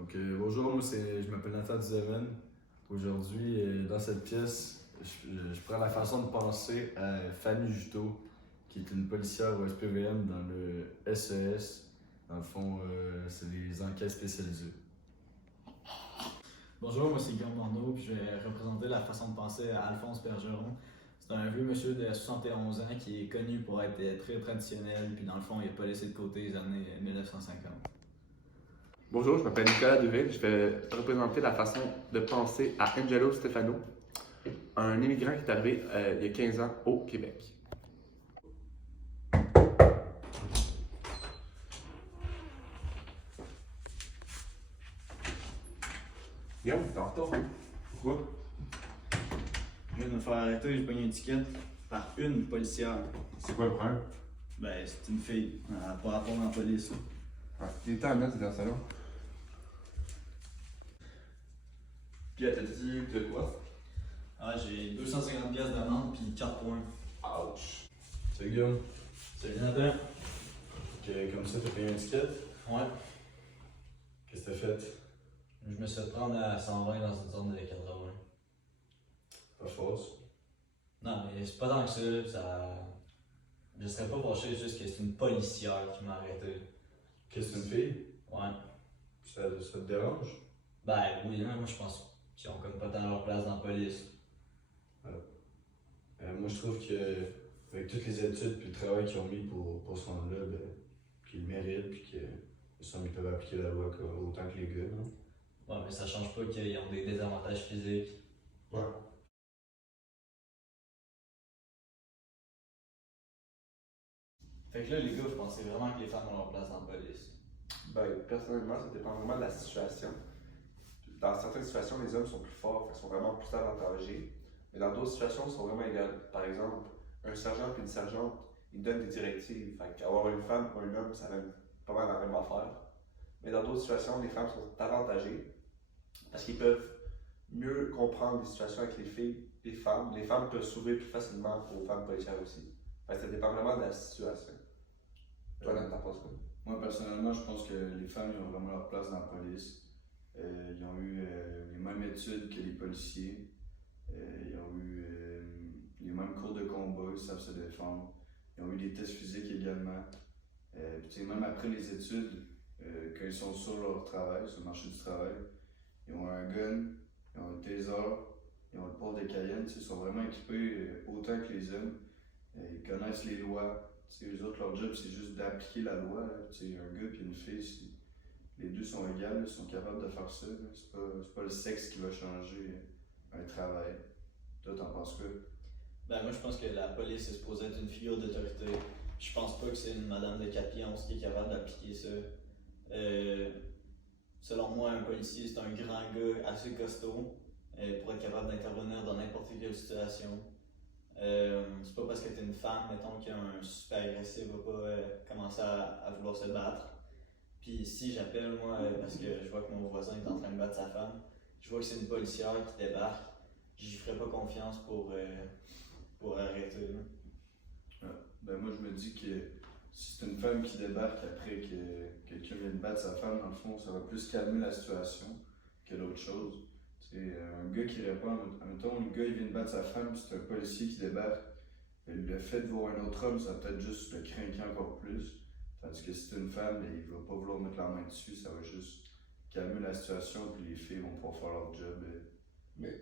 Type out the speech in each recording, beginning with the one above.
Bonjour, je m'appelle Nathan Duzeven. Aujourd'hui, dans cette pièce, je prends la façon de penser à Fanny Juteau, qui est une policière au SPVM dans le SES. Dans le fond, c'est les enquêtes spécialisées. Bonjour, moi c'est Guillaume Bordeaux, puis je vais représenter la façon de penser à Alphonse Bergeron. C'est un vieux monsieur de 71 ans qui est connu pour être très traditionnel, puis dans le fond, il n'a pas laissé de côté les années 1950. Bonjour, je m'appelle Nicolas Deville. Je vais représenter la façon de penser à Angelo Stefano, un immigrant qui est arrivé il y a 15 ans au Québec. Guillaume, t'es en retard. Pourquoi? Je viens de me faire arrêter, j'ai pogné une étiquette par une policière. C'est quoi le problème? Ben, c'est une fille, elle n'a pas rapport dans la police. Il est temps à mettre dans le salon. Puis elle t'a dit de quoi? Ah, j'ai 250 pièces d'amende, puis 4 points. Ouch! Salut Guillaume. Salut Nathan. Comme ça, t'as payé une étiquette. Ouais. Qu'est-ce que t'as fait? Je me suis fait prendre à 120 dans une zone de 80. Pas fausse. Non, mais c'est pas tant que ça. Je serais pas fâché, juste que c'est une policière qui m'a arrêté. Qu'est-ce que c'est une fille? Ouais. Ça te dérange? Ben oui, hein, moi je pense qu'ils ont comme pas tant leur place dans la police. Moi, je trouve que avec toutes les études et le travail qu'ils ont mis pour se rendre là, qu'ils le méritent puis qu'ils peuvent appliquer la loi autant que les gars, non? Ouais, mais ça change pas qu'ils ont des désavantages physiques. Ouais. Fait que là, les gars, vous pensez vraiment que les femmes ont leur place dans la police? Ben, personnellement, ça dépend vraiment de la situation. Dans certaines situations, les hommes sont plus forts, ils sont vraiment plus avantagés. Mais dans d'autres situations, ils sont vraiment égaux. Par exemple, un sergent et une sergente, ils donnent des directives. Fait qu'avoir une femme ou un homme, ça donne pas mal la même affaire. Mais dans d'autres situations, les femmes sont avantagées parce qu'ils peuvent mieux comprendre les situations avec les filles, les femmes. Les femmes peuvent s'ouvrir plus facilement aux femmes policières aussi. Fait que ça dépend vraiment de la situation. Toi, Nathan, t'en penses quoi? Moi, personnellement, je pense que les femmes ils ont vraiment leur place dans la police. Ils ont eu les mêmes études que les policiers. Ils ont eu les mêmes cours de combat, ils savent se défendre. Ils ont eu des tests physiques également. Puis, même après les études, quand ils sont sur leur travail, sur le marché du travail, ils ont un gun, ils ont un taser, ils ont le port des Cayenne. Ils sont vraiment équipés autant que les hommes. Ils connaissent les lois. Eux autres, leur job, c'est juste d'appliquer la loi. Un gars et une fille, les deux sont égaux, ils sont capables de faire ça. C'est pas le sexe qui va changer un travail. Toi, t'en penses quoi? Ben, moi, je pense que la police est supposée être une figure d'autorité. Je pense pas que c'est une madame de 4 pieds 11 qui est capable d'appliquer ça. Selon moi, un policier, c'est un grand gars assez costaud pour être capable d'intervenir dans n'importe quelle situation. C'est pas parce que t'es une femme, mettons, qu'un super agressif va pas commencer à vouloir se battre. Puis si j'appelle, moi, parce que je vois que mon voisin est en train de battre sa femme, je vois que c'est une policière qui débarque, j'y ferais pas confiance pour arrêter. Ben moi, je me dis que si c'est une femme qui débarque après que quelqu'un vient de battre sa femme, dans le fond, ça va plus calmer la situation que d'autres choses. Un gars qui répond, mettons, le gars il vient de battre sa femme, puis c'est un policier qui débarque. Le fait de voir un autre homme, ça va peut-être juste le craquer encore plus. Tandis que si c'est une femme, il va pas vouloir mettre la main dessus, ça va juste calmer la situation, puis les filles vont pouvoir faire leur job.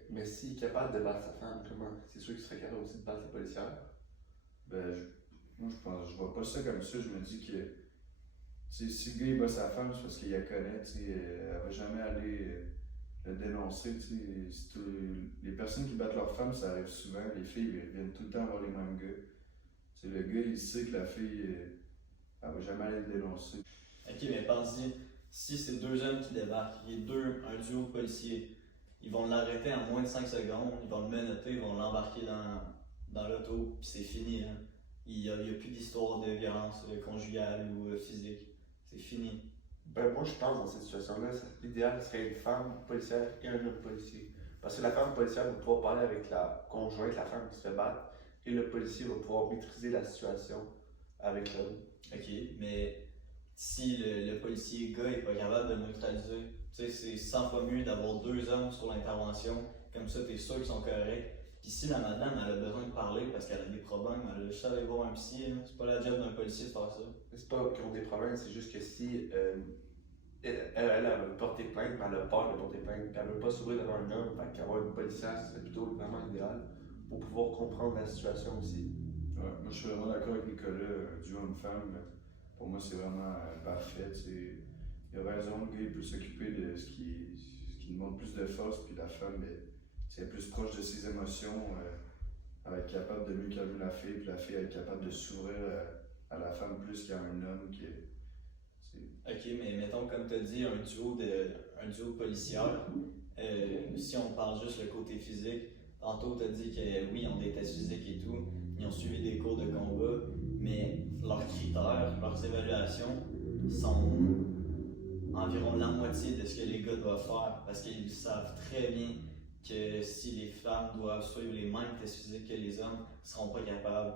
Mais s'il est capable de battre sa femme, comment? C'est sûr qu'il serait capable aussi de battre les policières. Moi je vois pas ça comme ça. Je me dis que si le gars il bat sa femme, c'est parce qu'il la connaît, elle va jamais aller le dénoncer. Les personnes qui battent leur femme, ça arrive souvent. Les filles ils viennent tout le temps voir les mêmes gars. Le gars il sait que la fille elle va jamais aller le dénoncer. Ok, mais pense-y, si c'est deux hommes qui débarquent, il y a un duo de policiers, ils vont l'arrêter en moins de 5 secondes, ils vont le menotter, ils vont l'embarquer dans l'auto, puis c'est fini. Hein. Il n'y a plus d'histoire de violence conjugale ou physique. C'est fini. Ben moi je pense dans cette situation-là, l'idéal serait une femme policière et un homme policier. Parce que la femme policière va pouvoir parler avec la conjointe, la femme qui se fait battre, et le policier va pouvoir maîtriser la situation avec l'homme. Ok, mais si le policier gars est pas capable de le neutraliser, tu sais, c'est 100 fois mieux d'avoir 2 hommes sur l'intervention, comme ça t'es sûr qu'ils sont corrects. Puis si la madame elle a besoin de parler parce qu'elle a des problèmes, elle a juste à aller voir un psy, hein. C'est pas la job d'un policier de faire ça. C'est pas qu'ils ont des problèmes, c'est juste que si elle veut porter plainte, mais elle a peur de porter plainte, puis elle veut pas s'ouvrir devant un homme, fait qu'avoir une policière, c'est plutôt vraiment idéal pour pouvoir comprendre la situation aussi. Ouais, moi, je suis vraiment d'accord avec Nicolas. Du homme-femme, pour moi, c'est vraiment parfait. Il a raison, le gars il peut s'occuper de ce qui demande plus de force, puis la femme, elle est plus proche de ses émotions. Elle va être capable de mieux calmer la fille, puis la fille va être capable de s'ouvrir à la femme plus qu'à un homme qui est. Ok, mais mettons, comme tu as dit, un duo policière. Si on parle juste le côté physique, tantôt tu as dit que oui, ils ont des tests physiques et tout, ils ont suivi des cours de combat, mais leurs critères, leurs évaluations sont environ la moitié de ce que les gars doivent faire, parce qu'ils savent très bien que si les femmes doivent suivre les mêmes tests physiques que les hommes, ils ne seront pas capables.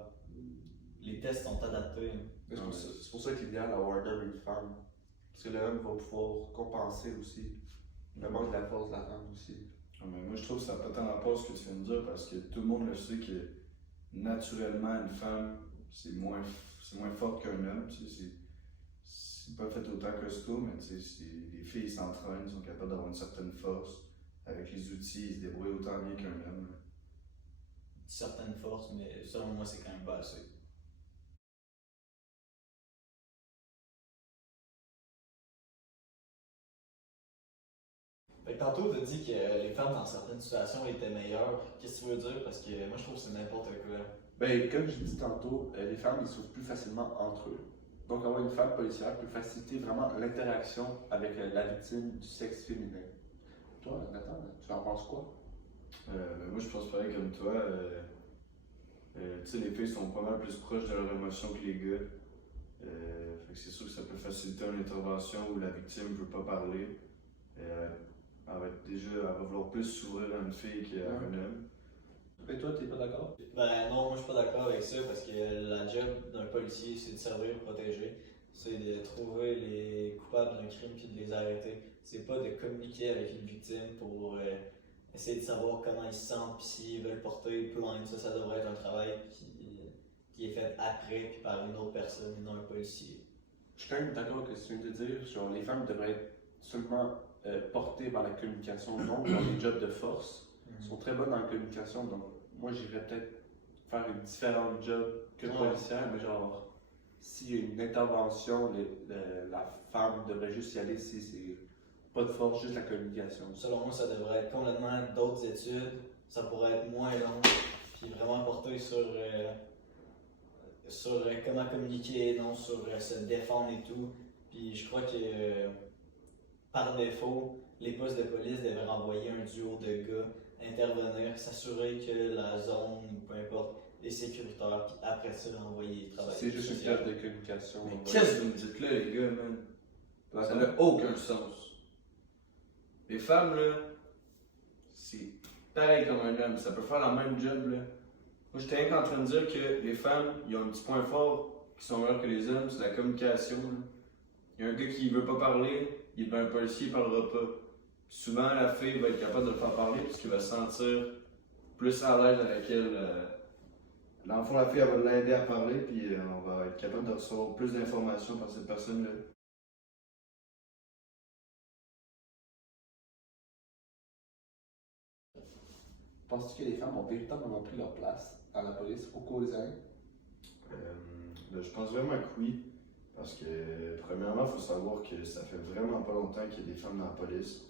Les tests sont adaptés. C'est pour ça qu'il est idéal d'avoir un homme et une femme. Parce que l'homme va pouvoir compenser aussi le manque de la force de la femme aussi. Ah, mais moi, je trouve que ça n'a pas tant rapport à ce que tu viens de dire parce que tout le monde le sait que naturellement, une femme, c'est moins forte qu'un homme. Tu sais, c'est pas fait autant costaud, mais tu sais, les filles s'entraînent, sont capables d'avoir une certaine force. Avec les outils, ils se débrouillent autant bien qu'un homme. Certaines forces, mais selon moi, c'est quand même pas assez. Fait que tantôt, tu as dit que les femmes dans certaines situations étaient meilleures. Qu'est-ce que tu veux dire? Parce que moi, je trouve que c'est n'importe quoi. Ben, comme je dis tantôt, les femmes ils souffrent plus facilement entre eux. Donc, avoir une femme policière peut faciliter vraiment l'interaction avec la victime du sexe féminin. Toi, Nathan, tu en penses quoi? Moi, je pense pareil comme toi. Tu sais, les filles sont pas mal plus proches de leurs émotions que les gars. Fait que c'est sûr que ça peut faciliter une intervention où la victime ne veut pas parler. Elle va vouloir plus s'ouvrir à une fille qu'à un homme. Et toi, t'es pas d'accord? Ben non, moi je suis pas d'accord avec ça parce que la job d'un policier, c'est de servir, protéger. C'est de trouver les coupables d'un crime puis de les arrêter. C'est pas de communiquer avec une victime pour essayer de savoir comment ils se sentent puis s'ils veulent porter plainte. Ça devrait être un travail qui est fait après puis par une autre personne et non un policier. Je suis quand même d'accord avec ce que tu viens de dire. Genre, les femmes devraient être seulement portées par la communication, donc dans les jobs de force. Elles sont très bonnes dans la communication, donc moi j'irais peut-être faire une différente job que policière, mais genre, s'il y a une intervention, la femme devrait juste y aller si c'est pas de force, juste la communication. Selon moi, ça devrait être complètement d'autres études. Ça pourrait être moins long, puis vraiment porté sur comment communiquer, non sur se défendre et tout. Puis je crois que par défaut, les postes de police devraient envoyer un duo de gars intervenir, s'assurer que la zone, peu importe, est sécuritaire, puis après ça, envoyer travailler. C'est juste une job de communication. Mais qu'est-ce que vous me dites là, les gars, man? Ça n'a aucun sens. Les femmes, là, c'est pareil comme un homme. Ça peut faire la même job, là. Moi, j'étais rien qu'en train de dire que les femmes, ils ont un petit point fort qui sont meilleurs que les hommes, c'est la communication, là. Il y a un gars qui veut pas parler, un policier il parlera pas. Puis souvent, la fille va être capable de le faire parler parce qu'il va se sentir plus à l'aise avec elle. Dans le fond, la fille, elle va l'aider à parler, puis on va être capable de recevoir plus d'informations par cette personne-là. Penses-tu que les femmes ont véritablement pris leur place à la police au cours des années? Je pense vraiment que oui. Parce que, premièrement, il faut savoir que ça fait vraiment pas longtemps qu'il y a des femmes dans la police.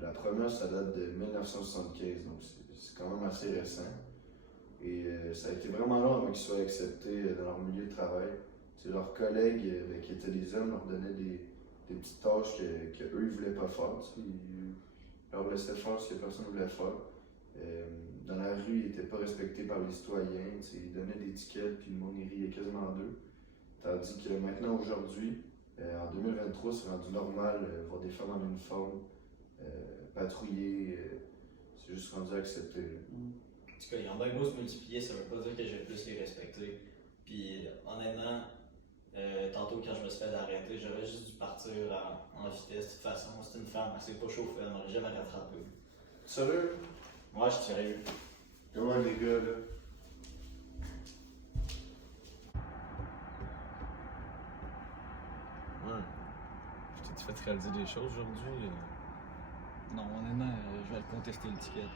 La première, ça date de 1975, donc c'est quand même assez récent. Et ça a été vraiment long avant qu'ils soient acceptés dans leur milieu de travail. T'sais, leurs collègues qui étaient des hommes leur donnaient des petites tâches qu'eux ils voulaient pas faire. Ils leur laissaient faire ce que personne ne voulait faire. Dans la rue, ils n'étaient pas respectés par les citoyens. Ils donnaient des tickets puis le monde y riait quasiment d'eux. Tandis que maintenant, aujourd'hui, en 2023, c'est rendu normal voir des femmes en uniforme patrouiller. C'est juste rendu accepté. En tout cas, ils ont bien beau se multiplier, ça veut pas dire que je vais plus les respecter. Puis honnêtement, tantôt quand je me me suis fait arrêter. J'aurais juste dû partir en vitesse. De toute façon, c'est une femme, elle s'est pas chauffée, elle m'aurait jamais rattrapé. Sérieux? Moi, je suis sérieux. Comment les gars, là? Ouais. Je t'ai fait réaliser des choses aujourd'hui? Non, honnêtement, je vais le contester le ticket.